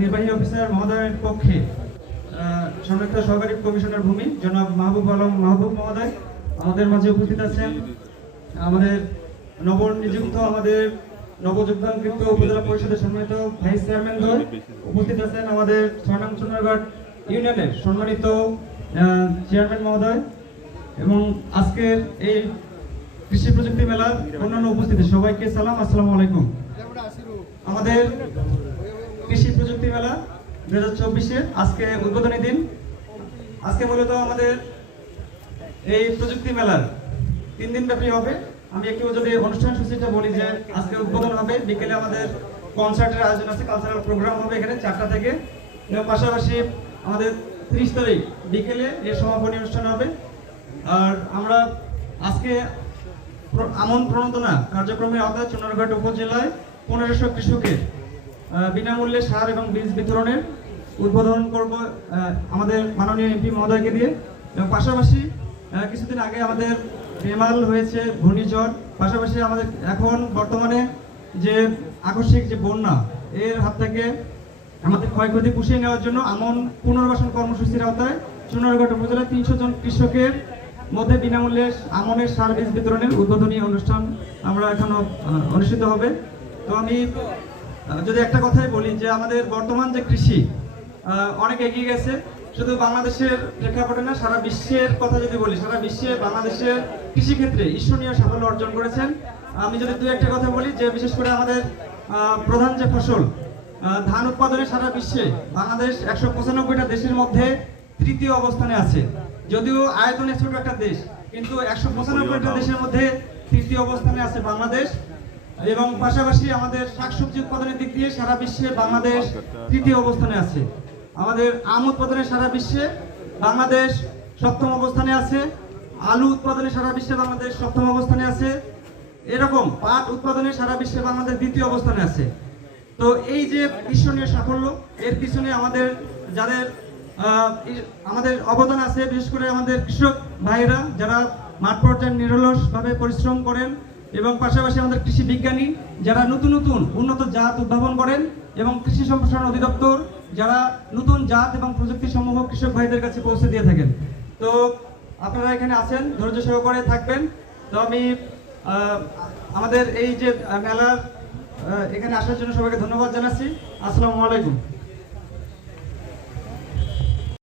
নির্বাহী অফিসার মহোদয়ের পক্ষে সংরক্ষিত সহকারী কমিশনার ভূমি জনাব মাহবুব আলম মাহবুব মহোদয় আমাদের মাঝে উপস্থিত আছেন। আমাদের নবনিযুক্ত আমাদের নবযোগদানকৃত উপজেলা পরিষদের সম্মানিত ভাইস চেয়ারম্যান দ্বয় উপস্থিত আছেন। আমাদের ৬ নং সোনারঘাট ইউনিয়নের সম্মানিত চেয়ারম্যান মহোদয় এবং আজকের এই কৃষি প্রযুক্তি মেলার অন্যান্য উপস্থিতি সবাইকে সালাম, আসসালামু আলাইকুম। আমাদের কৃষি প্রযুক্তি মেলা 2024-এর আজকে উদ্বোধনী দিন। আজকে মূলত আমাদের এই প্রযুক্তি মেলার 3 দিন ব্যাপী হবে। আমি একটু যদি অনুষ্ঠান সূচিটা বলি যে আজকে উদ্বোধন হবে, বিকেলে আমাদের কনসার্টের আয়োজন আছে, কালচারাল প্রোগ্রাম হবে এখানে 4টা থেকে, এবং পাশাপাশি আমাদের 30 তারিখ বিকেলে এর সমাপনী অনুষ্ঠান হবে। আর আমরা আজকে আমন প্রণোদনা কার্যক্রমের আওতায় চুনারঘাট উপজেলায় 1500 কৃষকের বিনামূল্যে সার এবং বীজ বিতরণের উদ্বোধন করব আমাদের মাননীয় এমপি মহোদয়কে দিয়ে। এবং পাশাপাশি কিছুদিন আগে আমাদের রেমাল হয়েছে, ঘূর্ণিঝড়, পাশাপাশি আমাদের এখন বর্তমানে যে আকস্মিক যে বন্যা, এর হাত থেকে আমাদের ক্ষয়ক্ষতি পুষিয়ে নেওয়ার জন্য আমন পুনর্বাসন কর্মসূচির আওতায় চুনারঘাট উপজেলায় 300 জন কৃষকের মধ্যে বিনামূল্যে আমনের সার বীজ বিতরণের উদ্বোধনী অনুষ্ঠান আমরা এখনো অনুষ্ঠিত হবে। তো আমি যদি একটা কথাই বলি যে আমাদের বর্তমান যে কৃষি অনেক এগিয়ে গেছে, শুধু বাংলাদেশের প্রেক্ষাপটে না, সারা বিশ্বের কথা যদি বলি, সারা বিশ্বে বাংলাদেশের কৃষিক্ষেত্রে ঈর্ষণীয় সাফল্য অর্জন করেছেন। আমি যদি দু একটা কথা বলি যে বিশেষ করে আমাদের প্রধান যে ফসল ধান উৎপাদনে সারা বিশ্বে বাংলাদেশ 195টা দেশের মধ্যে 3য় অবস্থানে আছে। যদিও আয়তনে ছোট একটা দেশ, কিন্তু 195টা দেশের মধ্যে 3য় অবস্থানে আছে বাংলাদেশ। এবং পাশাপাশি আমাদের শাকসবজি উৎপাদনের দিক দিয়ে সারা বিশ্বে বাংলাদেশ 3য় অবস্থানে আছে। আমাদের আম উৎপাদনে সারা বিশ্বে বাংলাদেশ 7ম অবস্থানে আছে। আলু উৎপাদনে সারা বিশ্বে বাংলাদেশ 7ম অবস্থানে আছে। এরকম পাট উৎপাদনে সারা বিশ্বে বাংলাদেশ 2য় অবস্থানে আছে। তো এই যে ঈর্ষণীয় সাফল্য, এর পিছনে আমাদের যাদের আমাদের অবদান আছে, বিশেষ করে আমাদের কৃষক ভাইরা যারা মাঠ পর্যায়ে নিরলসভাবে পরিশ্রম করেন, এবং পাশাপাশি আমাদের কৃষি বিজ্ঞানী যারা নতুন নতুন উন্নত জাত উদ্ভাবন করেন, এবং কৃষি সম্প্রসারণ অধিদপ্তর যারা নতুন জাত এবং প্রযুক্তি সমূহ কৃষক ভাইদের কাছে পৌঁছে দিয়ে থাকেন। তো আপনারা এখানে আছেন, ধৈর্য সহকারে থাকবেন। তো আমি আমাদের এই যে মেলার এখানে আসার জন্য সবাইকে ধন্যবাদ জানাচ্ছি। আসসালামু আলাইকুম।